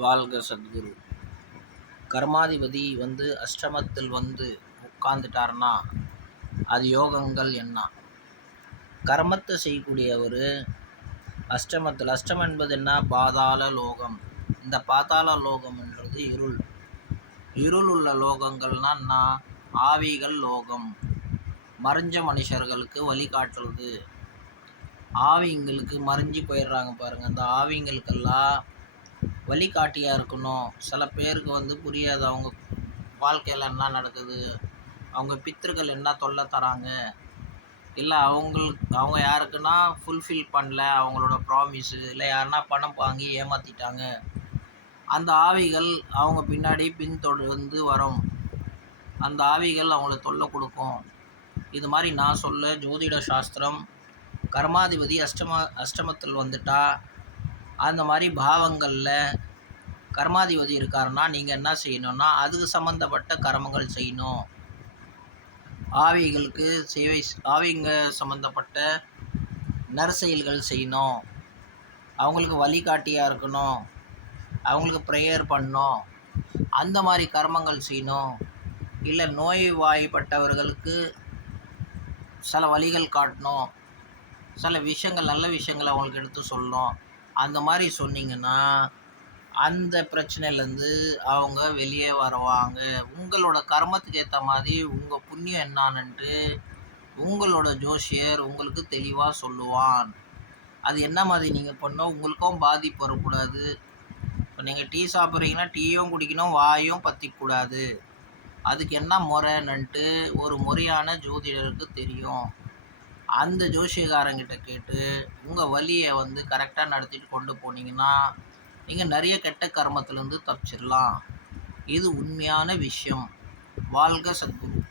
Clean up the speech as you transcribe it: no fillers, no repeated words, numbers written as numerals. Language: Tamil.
வாழ்க சத்குரு. கர்மாதிபதி அஷ்டமத்தில் உட்காந்துட்டார்னா அது யோகங்கள் என்ன? கர்மத்தை செய்யக்கூடியவர் அஷ்டமத்தில். அஷ்டம் என்பது என்ன? பாதாள லோகம். இந்த பாதாள லோகம்ன்றது இருள். இருள் உள்ள லோகங்கள்னா என்ன? ஆவிகள் லோகம். மறைஞ்ச மனுஷர்களுக்கு வழிகாட்டுறது. ஆவிங்களுக்கு மறைஞ்சி போயிடுறாங்க பாருங்கள். அந்த ஆவிங்களுக்கெல்லாம் வழிகாட்டியாக இருக்கணும். சில பேருக்கு புரியாது அவங்க வாழ்க்கையில் என்ன நடக்குது, அவங்க பித்திருக்கள் என்ன தொல்லை தராங்க, இல்லை அவங்க யாருக்குன்னா ஃபுல்ஃபில் பண்ணல அவங்களோட ப்ராமிஸு, இல்லை யாருன்னா பணம் வாங்கி ஏமாற்றிட்டாங்க. அந்த ஆவிகள் அவங்க பின்னாடி பின்தொடர்ந்து வரும். அந்த ஆவிகள் அவங்கள தொல்லை கொடுக்கும். இது மாதிரி நான் சொல்ல ஜோதிட சாஸ்திரம் கர்மாதிபதி அஷ்டமத்தில் வந்துட்டா அந்த மாதிரி பாவங்களில் கர்மாதிபதி இருக்காருன்னா நீங்கள் என்ன செய்யணும்னா அதுக்கு சம்மந்தப்பட்ட கர்மங்கள் செய்யணும். ஆவிகளுக்கு ஆவிங்க சம்மந்தப்பட்ட நற்செயல்கள் செய்யணும். அவங்களுக்கு வழிகாட்டியாக இருக்கணும். அவங்களுக்கு ப்ரேயர் பண்ணணும். அந்த மாதிரி கர்மங்கள் செய்யணும். இல்லை நோய்வாய்ப்பட்டவர்களுக்கு சில வழிகள் காட்டணும். சில விஷயங்கள், நல்ல விஷயங்கள் அவங்களுக்கு எடுத்து சொல்லணும். அந்த மாதிரி சொன்னீங்கன்னா அந்த பிரச்சனையிலேருந்து அவங்க வெளியே வருவாங்க. உங்களோட கர்மத்துக்கு ஏற்ற மாதிரி உங்கள் புண்ணியம் என்னான்ட்டு உங்களோட ஜோசியர் உங்களுக்கு தெளிவாக சொல்லுவான். அது என்ன மாதிரி நீங்கள் பண்ணோம், உங்களுக்கும் பாதிப்பு வரக்கூடாது. இப்போ நீங்கள் டீ சாப்பிட்றீங்கன்னா டீயும் குடிக்கணும், வாயும் பற்றிக்கூடாது. அதுக்கு என்ன முறைன்னுட்டு ஒரு முறையான ஜோதிடருக்கு தெரியும். அந்த ஜோசியக்காரங்கிட்ட கேட்டு உங்கள் வழியை கரெக்டாக நடத்திட்டு கொண்டு போனீங்கன்னா நீங்கள் நிறைய கெட்ட கர்மத்திலேருந்து தப்பிச்சிடலாம். இது உண்மையான விஷயம். வாழ்க சத்குரு.